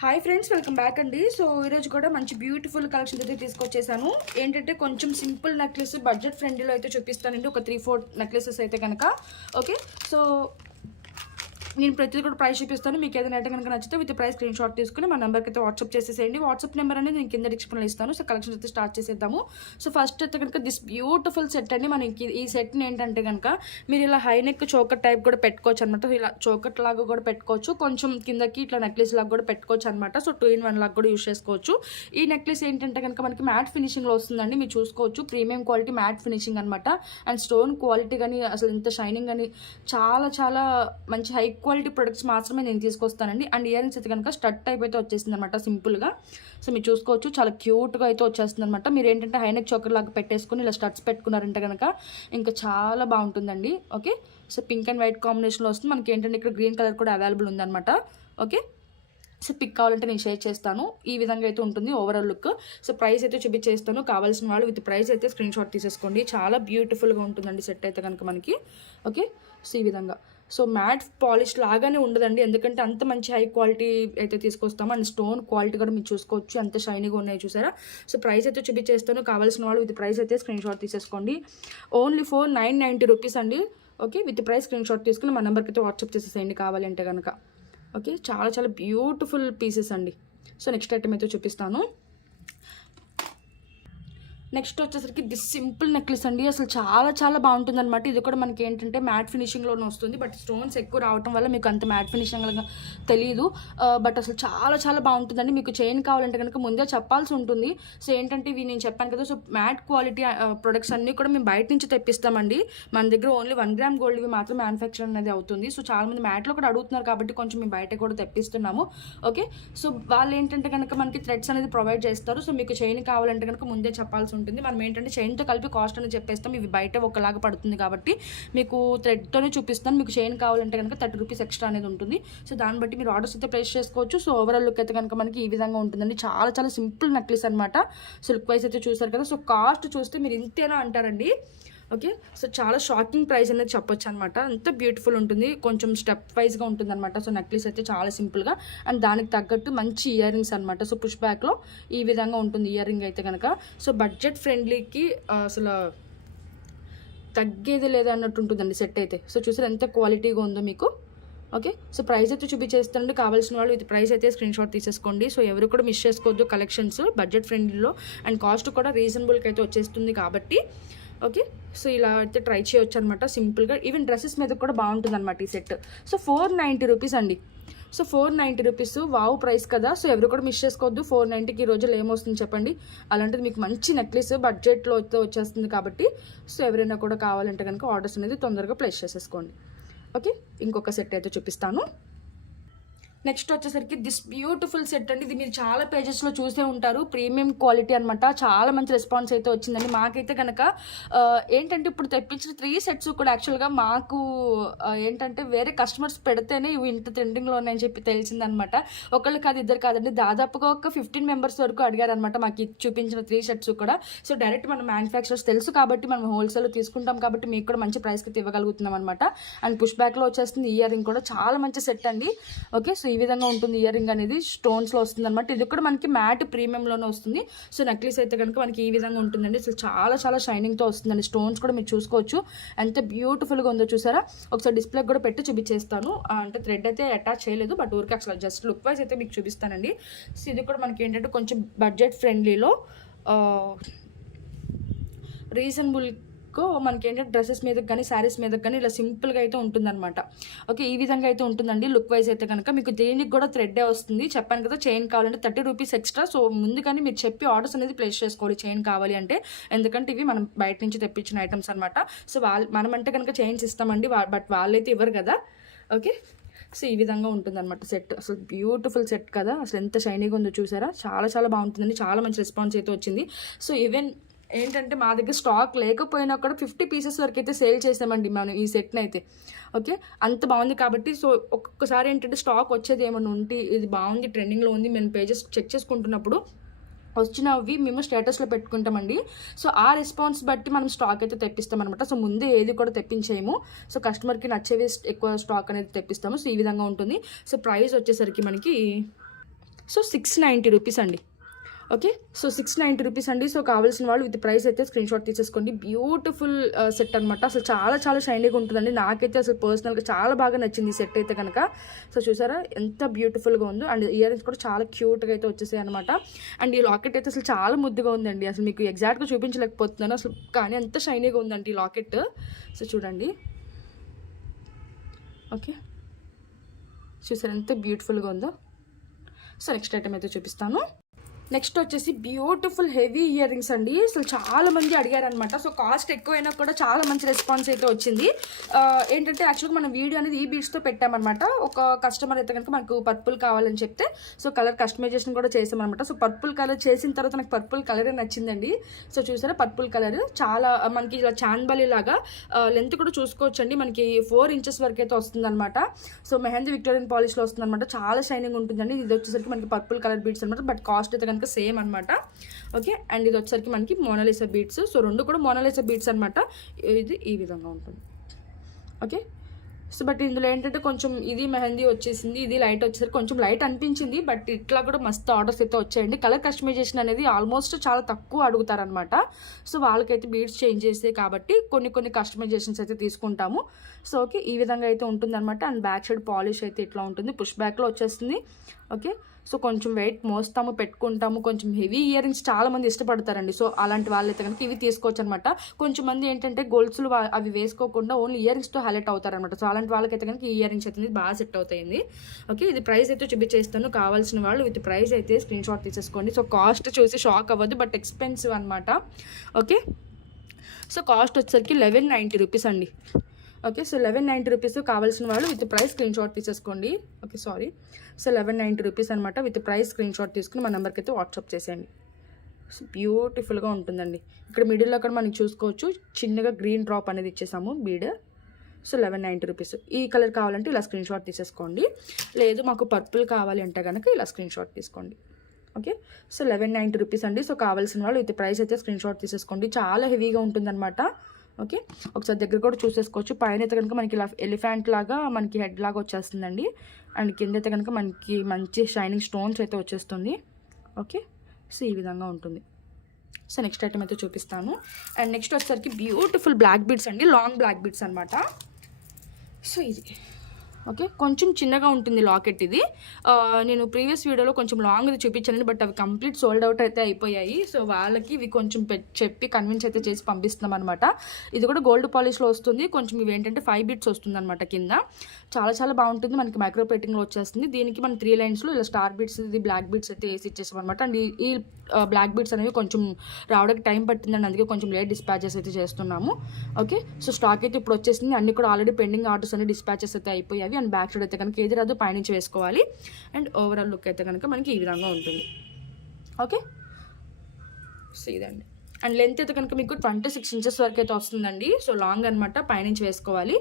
Hi friends, welcome back అండి. So ఈరోజు కూడా మంచి బ్యూటిఫుల్ కలెక్షన్ అయితే తీసుకొచ్చేసాను. ఏంటంటే కొంచెం సింపుల్ నెక్లెస్ బడ్జెట్ ఫ్రెండ్లీలో అయితే చూపిస్తానండి. ఒక 3-4 నెక్లెసెస్ అయితే కనుక. ఓకే, సో నేను ప్రతిదీ కూడా ప్రైస్ చూపిస్తాను. మీకు ఏదైనా ఐటమ్ కనుక నచ్చితే విత్ ప్రైస్ స్క్రీన్ షాట్ తీసుకుని మా నెంబర్కి అయితే వాట్సాప్ చేసేసేయండి. వాట్సాప్ నెంబర్ అనేది నేను కింద డిస్క్రిప్షన్లో ఇస్తాను. సో కలెక్షన్ అయితే స్టార్ట్ చేసేద్దాము. సో ఫస్ట్ అయితే కనుక దిస్ బ్యూటిఫుల్ సెట్ అండి. మనకి ఈ సెట్ని ఏంటంటే కనుక మీరు ఇలా హై నెక్ చోకర్ టైప్ కూడా పెట్టుకోవచ్చు అనమాట. ఇలా చోకట్ లాగా కూడా పెట్టుకోవచ్చు, కొంచెం కిందకి ఇట్లా నెక్లెస్ లాగా కూడా పెట్టుకోవచ్చు అనమాట. సో 2-in-1 లాగా కూడా యూస్ చేసుకోవచ్చు. ఈ నెక్లెస్ ఏంటంటే కనుక మనకి మ్యాట్ ఫినిషింగ్లో వస్తుందండి. మీరు చూసుకోవచ్చు, ప్రీమియం క్వాలిటీ మ్యాట్ ఫినిషింగ్ అనమాట. అండ్ స్టోన్ క్వాలిటీ కానీ అసలు ఇంత షైనింగ్ కానీ చాలా చాలా మంచి హై క్వాలిటీ ప్రొడక్ట్స్ మాత్రమే నేను తీసుకొస్తానండి. అండ్ ఇయర్ రింగ్స్ అయితే కనుక స్టడ్ టైప్ అయితే వచ్చేసింది అనమాట, సింపుల్గా. సో మీరు చూసుకోవచ్చు, చాలా క్యూట్గా అయితే వచ్చేస్తుంది అనమాట. మీరు ఏంటంటే హైనెక్ చోకర్ లాగా పెట్టేసుకుని ఇలా స్టడ్స్ పెట్టుకున్నారంటే కనుక ఇంకా చాలా బాగుంటుందండి. Okay, so pink and white కాంబినేషన్లో వస్తుంది. మనకి ఏంటంటే ఇక్కడ గ్రీన్ కలర్ కూడా అవైలబుల్ ఉందన్నమాట. ఓకే, సో పిక్ కావాలంటే నేను షేర్ చేస్తాను. ఈ విధంగా అయితే ఉంటుంది ఓవరాల్ లుక్. సో ప్రైస్ అయితే చూపించేస్తాను. కావాల్సిన వాళ్ళు విత్ ప్రైస్ అయితే స్క్రీన్ షాట్ తీసేసుకోండి. చాలా బ్యూటిఫుల్గా ఉంటుందండి సెట్ అయితే కనుక మనకి. ఓకే, సో ఈ విధంగా. సో మ్యాట్ పాలిష్ లాగానే ఉండదండి, ఎందుకంటే అంత మంచి హై క్వాలిటీ అయితే తీసుకొస్తాము. అండ్ స్టోన్ క్వాలిటీ కూడా మీరు చూసుకోవచ్చు, అంత షైనీగా ఉన్నాయి చూసారా. సో ప్రైస్ అయితే చూపించేస్తాను. కావాల్సిన వాళ్ళు విత్ ప్రైస్ అయితే స్క్రీన్ షాట్ తీసేసుకోండి. ఓన్లీ ఫర్ 990 రూపీస్ అండి. Okay, with price screen shot తీసుకుని మా నెంబర్కి అయితే వాట్సాప్ చేసేసేయండి కావాలంటే కనుక. ఓకే, చాలా చాలా బ్యూటిఫుల్ పీసెస్ అండి. సో నెక్స్ట్ ఐటమ్ అయితే చూపిస్తాను. నెక్స్ట్ వచ్చేసరికి దిస్ సింపుల్ నెక్లెస్ అండి. అసలు చాలా చాలా బాగుంటుంది అనమాట. ఇది కూడా మనకి ఏంటంటే మ్యాట్ ఫినిషింగ్లోనే వస్తుంది. బట్ స్టోన్స్ ఎక్కువ రావటం వల్ల మీకు అంత మ్యాట్ ఫినిషింగ్ తెలియదు. బట్ అసలు చాలా చాలా బాగుంటుందండి. మీకు చైన్ కావాలంటే కనుక ముందే చెప్పాల్సి ఉంటుంది. సో ఏంటంటే ఇవి నేను చెప్పాను కదా, సో మ్యాట్ క్వాలిటీ ప్రొడక్ట్స్ అన్నీ కూడా మేము బయట నుంచి తెప్పిస్తామండి. మన దగ్గర ఓన్లీ 1 గ్రామ్ గోల్డ్ ఇవి మాత్రం మ్యానుఫ్యాక్చర్ అనేది అవుతుంది. సో చాలా మంది మ్యాట్లో కూడా అడుగుతున్నారు కాబట్టి కొంచెం మేము బయట కూడా తెప్పిస్తున్నాము. ఓకే, సో వాళ్ళు ఏంటంటే కనుక మనకి థ్రెడ్స్ అనేది ప్రొవైడ్ చేస్తారు. సో మీకు చైన్ కావాలంటే కనుక ముందే చెప్పాల్సి ఉంటుంది. మనం ఏంటంటే చైన్తో కలిపి కాస్ట్ అనేది చెప్పేస్తాం. ఇవి బయట ఒకలాగా పడుతుంది కాబట్టి మీకు థ్రెడ్తోనే చూపిస్తాను. మీకు చైన్ కావాలంటే కనుక 30 రూపీస్ ఎక్స్ట్రా అనేది ఉంటుంది. సో దాన్ని బట్టి మీరు ఆర్డర్స్ అయితే ప్లేస్ చేసుకోవచ్చు. సో ఓవరాల్ లుక్ అయితే కనుక మనకి ఈ విధంగా ఉంటుందండి. చాలా చాలా సింపుల్ నెక్లెస్ అనమాట. సో లుక్ వైజ్ అయితే చూసారు కదా. సో కాస్ట్ చూస్తే మీరు ఇంతేనా అంటారండి. ఓకే, సో చాలా షాకింగ్ ప్రైస్ అనేది చెప్పొచ్చు అనమాట. అంత బ్యూటిఫుల్ ఉంటుంది, కొంచెం స్టెప్ వైజ్గా ఉంటుంది అనమాట. సో నెక్లెస్ అయితే చాలా సింపుల్గా అండ్ దానికి తగ్గట్టు మంచి ఇయర్ రింగ్స్ అనమాట. సో పుష్ బ్యాక్లో ఈ విధంగా ఉంటుంది ఇయర్ రింగ్ అయితే కనుక. సో బడ్జెట్ ఫ్రెండ్లీకి అసలు తగ్గేది లేదా అన్నట్టు ఉంటుందండి సెట్ అయితే. సో చూసారు ఎంత క్వాలిటీగా ఉందో మీకు. ఓకే, సో ప్రైస్ అయితే చూపించేస్తానండి. కావాల్సిన వాళ్ళు ఇది ప్రైస్ అయితే స్క్రీన్ షాట్ తీసేసుకోండి. సో ఎవరు కూడా మిస్ చేసుకోవద్దు. కలెక్షన్స్ బడ్జెట్ ఫ్రెండ్లీలో అండ్ కాస్ట్ కూడా రీజనబుల్గా అయితే వచ్చేస్తుంది కాబట్టి. ఓకే, సో ఇలా అయితే ట్రై చేయొచ్చు అనమాట సింపుల్గా. ఈవెన్ డ్రెస్సెస్ మీద కూడా బాగుంటుంది అనమాట ఈ సెట్. సో 490 రూపీస్ అండి. సో 490 రూపీస్ వావ్ ప్రైస్ కదా. సో ఎవరు కూడా మిస్ చేసుకోవద్దు. 490కి ఈ రోజులు ఏమొస్తుంది చెప్పండి. అలాంటిది మీకు మంచి నెక్లెస్ బడ్జెట్లో అయితే వచ్చేస్తుంది కాబట్టి. సో ఎవరైనా కూడా కావాలంటే కనుక ఆర్డర్స్ అనేది తొందరగా ప్లేస్ చేసేసుకోండి. ఓకే, ఇంకొక సెట్ అయితే చూపిస్తాను. నెక్స్ట్ వచ్చేసరికి దిస్ బ్యూటిఫుల్ సెట్ అండి. ఇది మీరు చాలా పేజెస్లో చూసే ఉంటారు. ప్రీమియం క్వాలిటీ అనమాట. చాలా మంచి రెస్పాన్స్ అయితే వచ్చిందండి. మాకైతే కనుక ఏంటంటే ఇప్పుడు తెప్పించిన 3 సెట్స్ కూడా యాక్చువల్గా మాకు ఏంటంటే వేరే కస్టమర్స్ పెడితేనే ఇవి ఇంత ట్రెండింగ్లో ఉన్నాయని చెప్పి తెలిసిందనమాట. ఒకళ్ళు కాదు, ఇద్దరు కాదండి, దాదాపుగా ఒక 15 మెంబర్స్ వరకు అడిగారనమాట మాకు చూపించిన 3 సెట్స్ కూడా. సో డైరెక్ట్ మన మ్యానుఫ్యాక్చరర్స్ తెలుసు కాబట్టి మనం హోల్సేల్ తీసుకుంటాం కాబట్టి మీకు కూడా మంచి ప్రైస్కి ఇవ్వగలుగుతున్నాం అనమాట. అండ్ పుష్ బ్యాక్లో వచ్చేస్తుంది ఇయర్ రింగ్ కూడా చాలా మంచి సెట్ అండి. ఓకే, సో ఈ విధంగా ఉంటుంది ఇయర్ రింగ్ అనేది. స్టోన్స్లో వస్తుంది అనమాట. ఇది కూడా మనకి మ్యాట్ ప్రీమియంలోనే వస్తుంది. సో నెక్లెస్ అయితే కనుక మనకి ఈ విధంగా ఉంటుందండి. అసలు చాలా చాలా షైనింగ్తో వస్తుందండి. స్టోన్స్ కూడా మీరు చూసుకోవచ్చు ఎంత బ్యూటిఫుల్గా ఉందో చూసారా. ఒకసారి డిస్ప్లే కూడా పెట్టి చూపించేస్తాను. అంటే థ్రెడ్ అయితే అటాచ్ చేయలేదు, బట్ ఊరికి అసలు జస్ట్ లుక్ వైజ్ అయితే మీకు చూపిస్తానండి. సో ఇది కూడా మనకి ఏంటంటే కొంచెం బడ్జెట్ ఫ్రెండ్లీలో రీజనబుల్ మనకి ఏంటంటే డ్రెస్సెస్ మీద కానీ శారీస్ మీద కానీ ఇలా సింపుల్గా అయితే ఉంటుందన్నమాట. ఓకే, ఈ విధంగా అయితే ఉంటుందండి. లుక్ వైజ్ అయితే కనుక మీకు దేనికి కూడా థ్రెడ్డే వస్తుంది. చెప్పాను కదా, చైన్ కావాలంటే 30 రూపీస్ ఎక్స్ట్రా. సో ముందుగానే మీరు చెప్పి ఆర్డర్స్ అనేది ప్లేస్ చేసుకోవాలి చైన్ కావాలి అంటే. ఎందుకంటే ఇవి మనం బయట నుంచి తెప్పించిన ఐటమ్స్ అనమాట. సో మనం అంటే కనుక చైన్స్ ఇస్తామండి, బట్ వాళ్ళైతే ఇవ్వరు కదా. ఓకే, సో ఈ విధంగా ఉంటుందన్నమాట సెట్. అసలు బ్యూటిఫుల్ సెట్ కదా. అసలు ఎంత షైనీగా ఉందో చూసారా. చాలా చాలా బాగుంటుందండి. చాలా మంచి రెస్పాన్స్ అయితే వచ్చింది. సో ఈవెన్ ఏంటంటే మా దగ్గర స్టాక్ లేకపోయినా కూడా 50 పీసెస్ వరకు అయితే సేల్ చేసామండి మనం ఈ సెట్ని అయితే. ఓకే, అంత బాగుంది కాబట్టి. సో ఒక్కొక్కసారి ఏంటంటే స్టాక్ వచ్చేది ఏమైనా ఉంటే ఇది బాగుంది ట్రెండింగ్లో ఉంది మేము పేజెస్ చెక్ చేసుకుంటున్నప్పుడు వచ్చినవి మేము స్టేటస్లో పెట్టుకుంటామండి. సో ఆ రెస్పాన్స్ బట్టి మనం స్టాక్ అయితే తెప్పిస్తాం అనమాట. సో ముందే ఏది కూడా తెప్పించేయము. సో కస్టమర్కి నచ్చేవి ఎక్కువ స్టాక్ అనేది తెప్పిస్తాము. సో ఈ విధంగా ఉంటుంది. సో ప్రైస్ వచ్చేసరికి మనకి సో 690 రూపీస్ అండి. ఓకే, సో 690 రూపీస్ అండి. సో కావాల్సిన వాళ్ళు విత్ ప్రైస్ అయితే స్క్రీన్ షాట్ తీసేసుకోండి. బ్యూటిఫుల్ సెట్ అనమాట. అసలు చాలా చాలా షైనీగా ఉంటుందండి. నాకైతే అసలు పర్సనల్గా చాలా బాగా నచ్చింది ఈ సెట్ అయితే కనుక. సో చూసారా ఎంత బ్యూటిఫుల్గా ఉందో. అండ్ ఇయర్ రింగ్స్ కూడా చాలా క్యూట్గా అయితే వచ్చేసాయి అనమాట. అండ్ ఈ లాకెట్ అయితే అసలు చాలా ముద్దుగా ఉందండి. అసలు మీకు ఎగ్జాక్ట్గా చూపించలేకపోతున్నాను అసలు, కానీ ఎంత షైనీగా ఉందండి ఈ లాకెట్. సో చూడండి, ఓకే చూసారా ఎంత బ్యూటిఫుల్గా ఉందో. సో నెక్స్ట్ ఐటమ్ అయితే చూపిస్తాను. నెక్స్ట్ వచ్చేసి బ్యూటిఫుల్ హెవీ ఇయర్ రింగ్స్ అండి. అసలు చాలా మంది అడిగారనమాట. సో కాస్ట్ ఎక్కువైనా కూడా చాలా మంచి రెస్పాన్స్ అయితే వచ్చింది. ఏంటంటే యాక్చువల్గా మనం వీడియో అనేది ఈ బీడ్స్తో పెట్టామన్నమాట. ఒక కస్టమర్ అయితే కనుక మనకు పర్పుల్ కావాలని చెప్తే సో కలర్ కస్టమైజేషన్ కూడా చేసామన్నమాట. సో పర్పుల్ కలర్ చేసిన తర్వాత నాకు పర్పుల్ కలరే నచ్చిందండి. సో చూసారా పర్పుల్ కలర్ చాలా మనకి ఇలా చాన్బలి లాగా లెంత్ కూడా చూసుకోవచ్చండి. మనకి 4 ఇంచెస్ వరకు అయితే వస్తుంది అనమాట. సో మెహందీ విక్టోరియన్ పాలిష్లో వస్తుంది అనమాట. చాలా షైనింగ్ ఉంటుందండి. ఇది వచ్చేసరికి మనకి పర్పుల్ కలర్ బీడ్స్ అనమాట. బట్ కాస్ట్ అయితే కనుక సేమ్ అనమాట. ఓకే, అండ్ ఇది వచ్చేసరికి మనకి మోనాలిసా బీడ్స్. సో 2 కూడా మోనాలిసా బీడ్స్ అనమాట. ఇది ఈ విధంగా ఉంటుంది. ఓకే, సో బట్ ఇందులో ఏంటంటే కొంచెం ఇది మెహందీ వచ్చేసింది, ఇది లైట్ వచ్చేసరికి కొంచెం లైట్ అనిపించింది. బట్ ఇట్లా కూడా మస్తు ఆర్డర్స్ అయితే వచ్చాయండి. కలర్ కస్టమైజేషన్ అనేది ఆల్మోస్ట్ చాలా తక్కువ అడుగుతారనమాట. సో వాళ్ళకైతే బీడ్స్ చేంజ్ చేస్తే కాబట్టి కొన్ని కస్టమైజేషన్స్ అయితే తీసుకుంటాము. సో ఓకే, ఈ విధంగా అయితే ఉంటుందన్నమాట. అండ్ బ్యాక్ సైడ్ పాలిష్ అయితే ఇట్లా ఉంటుంది, పుష్ బ్యాక్లో వచ్చేస్తుంది. ఓకే, సో కొంచెం వెయిట్ మోస్తాము, పెట్టుకుంటాము. కొంచెం హెవీ ఇయర్ రింగ్స్ చాలా మంది ఇష్టపడతారండి. సో అలాంటి వాళ్ళైతే కనుక ఇవి తీసుకోవచ్చు అనమాట. కొంచెం మంది ఏంటంటే గోల్స్లు అవి వేసుకోకుండా ఓన్లీ ఇయర్ రింగ్స్తో హైలైట్ అవుతారనమాట. సో అలాంటి వాళ్ళకైతే కనుక ఈ ఇయర్ రింగ్స్ అయితే బాగా సెట్ అవుతాయింది. ఓకే, ఇది ప్రైస్ అయితే చూపించేస్తాను. కావాల్సిన వాళ్ళు విత్ ప్రైస్ అయితే స్క్రీన్ షాట్ తీసేసుకోండి. సో కాస్ట్ చూసి షాక్ అవ్వద్దు, బట్ ఎక్స్పెన్సివ్ అనమాట. ఓకే, సో కాస్ట్ వచ్చేసరికి 1190 రూపీస్ అండి. Okay, so 1190 rupees. కావాల్సిన వాళ్ళు విత్ ప్రైస్ స్క్రీన్ షాట్ తీసేసుకోండి. ఓకే సారీ, సో 1190 రూపీస్ అనమాట. విత్ ప్రైస్ స్క్రీన్ షాట్ తీసుకుని మా నెంబర్కి అయితే వాట్సాప్ చేసేయండి. సో బ్యూటిఫుల్గా ఉంటుందండి. ఇక్కడ మిడిల్లో కూడా మనకి చూసుకోవచ్చు చిన్నగా గ్రీన్ డ్రాప్ అనేది ఇచ్చేసాము బీడ్. So 1190 rupees. ఈ కలర్ కావాలంటే ఇలా స్క్రీన్ షాట్ తీసేసుకోండి. లేదు మాకు పర్పుల్ కావాలి అంటే కనుక ఇలా స్క్రీన్ షాట్ తీసుకోండి. ఓకే, సో 1190 రూపీస్ అండి. సో కావాల్సిన వాళ్ళు విత్ ప్రైస్ అయితే స్క్రీన్ షాట్ తీసేసుకోండి. చాలా హెవీగా ఉంటుందన్నమాట. ఓకే, ఒకసారి దగ్గర కూడా చూసేసుకోవచ్చు. పైన అయితే కనుక మనకి ఇలా ఎలిఫెంట్ లాగా మనకి హెడ్ లాగా వచ్చేస్తుందండి. అండ్ కింద అయితే కనుక మనకి మంచి షైనింగ్ స్టోన్స్ అయితే వచ్చేస్తుంది. ఓకే, సో ఈ విధంగా ఉంటుంది. సో నెక్స్ట్ ఐటమ్ అయితే చూపిస్తాను. అండ్ నెక్స్ట్ వచ్చేసరికి బ్యూటిఫుల్ బ్లాక్ బీడ్స్ అండి, లాంగ్ బ్లాక్ బీడ్స్ అనమాట. సో ఇది ఓకే, కొంచెం చిన్నగా ఉంటుంది లాకెట్. ఇది నేను ప్రీవియస్ వీడియోలో కొంచెం లాంగ్ ఇది చూపించాను, బట్ అవి కంప్లీట్ సోల్డ్ అవుట్ అయితే అయిపోయాయి. సో వాళ్ళకి ఇవి కొంచెం చెప్పి కన్విన్స్ అయితే చేసి పంపిస్తున్నాం అనమాట. ఇది కూడా గోల్డ్ పాలిష్లో వస్తుంది. కొంచెం ఇవి ఏంటంటే 5 బీట్స్ వస్తుంది అనమాట కింద. చాలా చాలా బాగుంటుంది. మనకి మైక్రో ప్లేటింగ్లో వచ్చేస్తుంది. దీనికి మనం 3 లైన్స్లో ఇలా స్టార్ బీట్స్, ఇది బ్లాక్ బీట్స్ అయితే వేసి ఇచ్చేసాం అనమాట. అండ్ ఈ బ్లాక్ బీట్స్ అనేవి కొంచెం రావడానికి టైం పట్టిందండి, అందుకే కొంచెం లేట్ డిస్పాచెస్ అయితే చేస్తున్నాము. ఓకే, సో స్టాక్ అయితే ఇప్పుడు వచ్చేసింది. అన్ని కూడా ఆల్రెడీ పెండింగ్ ఆర్డర్స్ అన్ని డిస్పాచెస్ అయితే అయిపోయాయి. అండ్ బ్యాక్ సైడ్ అయితే కనుక ఏది రాదు పైనుంచి వేసుకోవాలి. అండ్ ఓవరాల్ లుక్ అయితే కనుక మనకి ఈ విధంగా ఉంటుంది. ఓకే, సో ఇదండి. అండ్ లెంత్ అయితే కనుక మీకు 26 ఇంచెస్ వరకు అయితే వస్తుందండి. సో లాంగ్ అనమాట, పైనుంచి వేసుకోవాలి.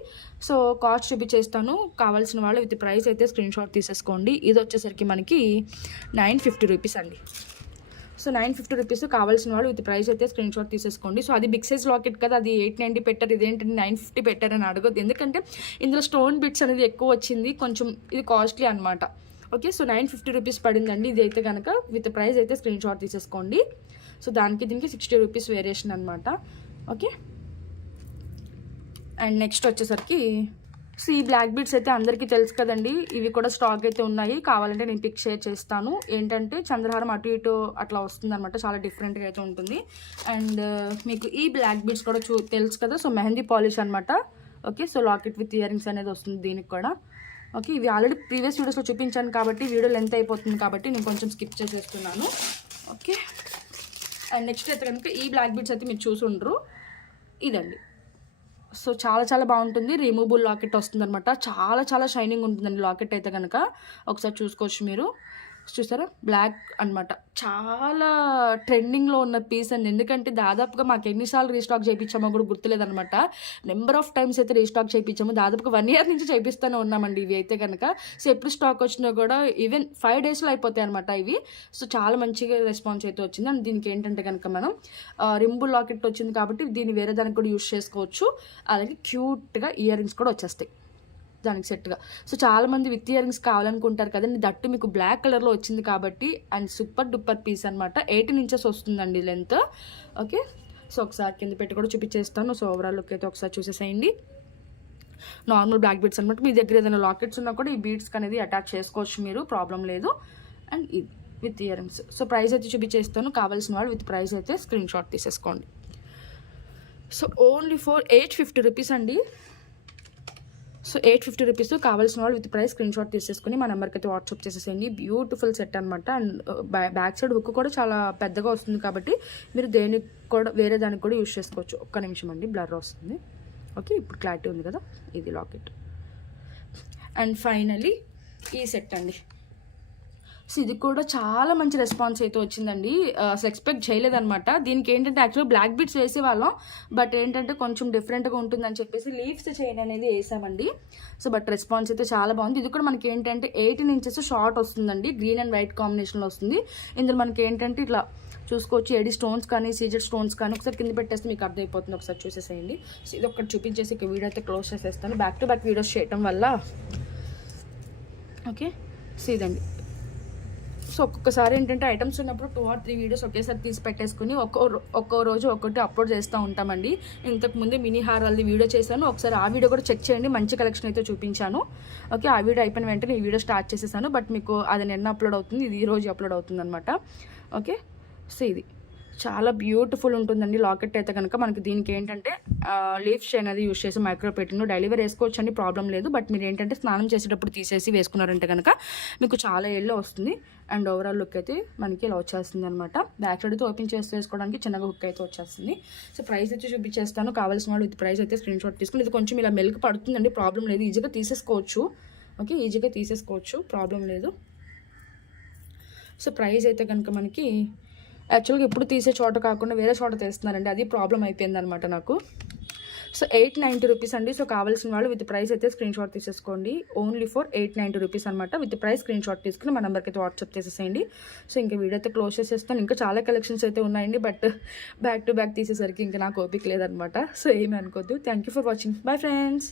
సో కాస్ట్ చూపించేస్తాను. కావాల్సిన వాళ్ళు విత్ ప్రైస్ అయితే స్క్రీన్ షాట్ తీసేసుకోండి. ఇది వచ్చేసరికి మనకి 950 రూపీస్ అండి. So 950 rupees. కావాల్సిన వాళ్ళు విత్ ప్రైస్ అయితే స్క్రీన్ షాట్ తీసేసుకోండి. సో అది బిగ్ సైజ్ లాకెట్ కదా, అది 890 పెట్టారు, ఇదేంటంటే 950 పెట్టారని అడగదు. ఎందుకంటే ఇందులో స్టోన్ బిట్స్ అనేది ఎక్కువ వచ్చింది, కొంచెం ఇది కాస్ట్లీ అనమాట. ఓకే, సో 950 రూపీస్ పడిందండి. ఇది అయితే కనుక విత్ ప్రైస్ అయితే స్క్రీన్ షాట్ తీసేసుకోండి. సో దానికి దీనికి 60 రూపీస్ వేరియేషన్ అనమాట. ఓకే, అండ్ నెక్స్ట్ వచ్చేసరికి సో ఈ బ్లాక్ బీడ్స్ అయితే అందరికీ తెలుసు కదండి. ఇవి కూడా స్టాక్ అయితే ఉన్నాయి. కావాలంటే నేను పిక్ షేర్ చేస్తాను. ఏంటంటే చంద్రహారం అటు ఇటు అట్లా వస్తుందన్నమాట, చాలా డిఫరెంట్గా అయితే ఉంటుంది. అండ్ మీకు ఈ బ్లాక్ బీడ్స్ కూడా తెలుసు కదా. సో మెహందీ పాలిష్ అనమాట. Okay, so locket with ear rings అనేది వస్తుంది దీనికి కూడా. ఓకే, ఇవి ఆల్రెడీ ప్రీవియస్ వీడియోస్లో చూపించాను కాబట్టి వీడియో లెంత్ అయిపోతుంది కాబట్టి నేను కొంచెం స్కిప్ చేసేస్తున్నాను. ఓకే, అండ్ నెక్స్ట్ అయితే కనుక ఈ బ్లాక్ బీడ్స్ అయితే మీరు చూసి ఉండరు, ఇదండి. సో చాలా చాలా బాగుంటుంది. రిమూవబుల్ లాకెట్ వస్తుంది అనమాట. చాలా చాలా షైనింగ్ ఉంటుందండి లాకెట్ అయితే కనుక. ఒకసారి చూసుకోవచ్చు మీరు. చూసారా బ్లాక్ అనమాట, చాలా ట్రెండింగ్లో ఉన్న పీస్ అండి. ఎందుకంటే దాదాపుగా మాకు ఎన్నిసార్లు రీస్టాక్ చేయించామో కూడా గుర్తులేదనమాట. నెంబర్ ఆఫ్ టైమ్స్ అయితే రీస్టాక్ చేయించాము. దాదాపుగా 1 ఇయర్ నుంచి చేపిస్తూనే ఉన్నామండి ఇవి అయితే కనుక. సో ఎప్పుడు స్టాక్ వచ్చినా కూడా ఈవెన్ 5 డేస్లో అయిపోతాయి అనమాట ఇవి. సో చాలా మంచిగా రెస్పాన్స్ అయితే వచ్చింది. అండ్ దీనికి ఏంటంటే కనుక మనం రింబుల్ లాకెట్ వచ్చింది కాబట్టి దీన్ని వేరే దానికి కూడా యూస్ చేసుకోవచ్చు. అలాగే క్యూట్గా ఇయర్ రింగ్స్ కూడా వచ్చేస్తాయి. దానికి సెట్గా. సో చాలామంది విత్ ఇయర్ రింగ్స్ కావాలనుకుంటారు కదండి, దట్టు మీకు బ్లాక్ కలర్లో వచ్చింది కాబట్టి. అండ్ సూపర్ డూపర్ పీస్ అనమాట. 18 ఇంచెస్ వస్తుందండి లెంత్. ఓకే, సో ఒకసారి కింద పెట్టి కూడా చూపించేస్తాను. సో ఓవరాల్ లుక్ అయితే ఒకసారి చూసేసేయండి. నార్మల్ బ్లాక్ బీడ్స్ అనమాట. మీ దగ్గర ఏదైనా లాకెట్స్ ఉన్నా కూడా ఈ బీడ్స్కి అనేది అటాచ్ చేసుకోవచ్చు మీరు, ప్రాబ్లం లేదు. అండ్ ఇది with ear rings. So price అయితే చూపించేస్తాను, కావాల్సిన వాళ్ళు విత్ ప్రైస్ అయితే స్క్రీన్ షాట్ తీసేసుకోండి. సో ఓన్లీ ఫర్ 850 రూపీస్ అండి. So 850 rupees. కావాల్సిన వాళ్ళు విత్ ప్రైస్ స్క్రీన్ షాట్ తీసేసుకుని మా నెంబర్కి అయితే వాట్సాప్ చేసేసేయండి. బ్యూటిఫుల్ సెట్ అనమాట. అండ్ బ్యాక్ సైడ్ హుక్ కూడా చాలా పెద్దగా వస్తుంది కాబట్టి మీరు దేనికి కూడా వేరే దానికి కూడా యూజ్ చేసుకోవచ్చు. ఒక్క నిమిషం అండి, బ్లర్ వస్తుంది. ఓకే, ఇప్పుడు క్లారిటీ ఉంది కదా. ఇది లాకెట్. అండ్ ఫైనలీ ఈ సెట్ అండి. సో ఇది కూడా చాలా మంచి రెస్పాన్స్ అయితే వచ్చిందండి. అసలు ఎక్స్పెక్ట్ చేయలేదన్నమాట. దీనికి ఏంటంటే యాక్చువల్గా బ్లాక్ బీడ్స్ వేసేవాళ్ళం, బట్ ఏంటంటే కొంచెం డిఫరెంట్గా ఉంటుందని చెప్పేసి లీవ్స్ చైన్ అనేది వేసామండి. సో బట్ రెస్పాన్స్ అయితే చాలా బాగుంది. ఇది కూడా మనకి ఏంటంటే 18 ఇంచెస్ షార్ట్ వస్తుందండి. గ్రీన్ అండ్ వైట్ కాంబినేషన్లో వస్తుంది. ఇందులో మనకి ఏంటంటే ఇట్లా చూసుకోవచ్చు, ఏడి స్టోన్స్ కానీ సీజెడ్ స్టోన్స్ కానీ. ఒకసారి కింద పెట్టేస్తే మీకు అర్థమైపోతుంది, ఒకసారి చూసేసేయండి. సో ఇది ఒకటి చూపించేసి ఇక వీడియో అయితే క్లోజ్ చేసేస్తాను. బ్యాక్ టు బ్యాక్ వీడియోస్ చేయడం వల్ల. ఓకే, సో ఇదండి. సో ఒక్కొక్కసారి ఏంటంటే ఐటమ్స్ ఉన్నప్పుడు 2 or 3 వీడియోస్ ఒకేసారి తీసి పెట్టేసుకుని ఒక్కో రోజు ఒక్కటి అప్లోడ్ చేస్తూ ఉంటామండి. ఇంతకుముందు మినీ హారాలది వీడియో చేశాను, ఒకసారి ఆ వీడియో కూడా చెక్ చేయండి. మంచి కలెక్షన్ అయితే చూపించాను. ఓకే, ఆ వీడియో అయిపోయిన వెంటనే ఈ వీడియో స్టార్ట్ చేసేసాను. బట్ మీకు అది నిన్న అప్లోడ్ అవుతుంది, ఇది ఈ రోజు అప్లోడ్ అవుతుంది అనమాట. ఓకే, సో ఇది చాలా బ్యూటిఫుల్ ఉంటుందండి. లాకెట్ అయితే కనుక మనకి దీనికి ఏంటంటే లీఫ్ చైన్ అది యూస్ చేసి మైక్రో పెట్టిన డైలీ వేర్ వేసుకోవచ్చు అండి, ప్రాబ్లం లేదు. బట్ మీరు ఏంటంటే స్నానం చేసేటప్పుడు తీసేసి వేసుకున్నారంటే కనుక మీకు చాలా ఏళ్ళలో వస్తుంది. అండ్ ఓవరాల్ లుక్ అయితే మనకి ఇలా వచ్చేస్తుంది అనమాట. బ్యాక్ సైడ్ అయితే ఓపెన్ చేసి వేసుకోవడానికి చిన్నగా హుక్ అయితే వచ్చేస్తుంది. సో ప్రైస్ అయితే చూపించేస్తాను, కావాల్సిన వాళ్ళు విత్ ప్రైస్ అయితే స్క్రీన్ షాట్ తీసుకుని. ఇది కొంచెం ఇలా మెల్క్ పడుతుందండి, ప్రాబ్లం లేదు, ఈజీగా తీసేసుకోవచ్చు. ఓకే, ఈజీగా తీసేసుకోవచ్చు, ప్రాబ్లం లేదు. సో ప్రైస్ అయితే కనుక మనకి యాక్చువల్గా ఇప్పుడు తీసే చోట కాకుండా వేరే చోట తీస్తున్నారండి, అది ప్రాబ్లం అయిపోయింది అనమాట నాకు. సో 890 రూపీస్ అండి. సో కావాల్సిన వాళ్ళు విత్ ప్రైస్ అయితే స్క్రీన్ షాట్ తీసేసుకోండి. ఓన్లీ ఫర్ 890 రూపీస్ అనమాట. విత్ ప్రైస్ స్క్రీన్ షాట్ తీసుకుని మా నెంబర్కి అయితే వాట్సాప్ చేసేసేయండి. సో ఇంకా వీడియో అయితే క్లోజ్ చేసేస్తాను. ఇంకా చాలా కలెక్షన్స్ అయితే ఉన్నాయండి, బట్ బ్యాక్ టు బ్యాక్ తీసేసరికి ఇంకా నాకు ఓపిక లేదనమాట. సో ఏమీ అనుకోద్దు. Thank you for watching. Bye friends.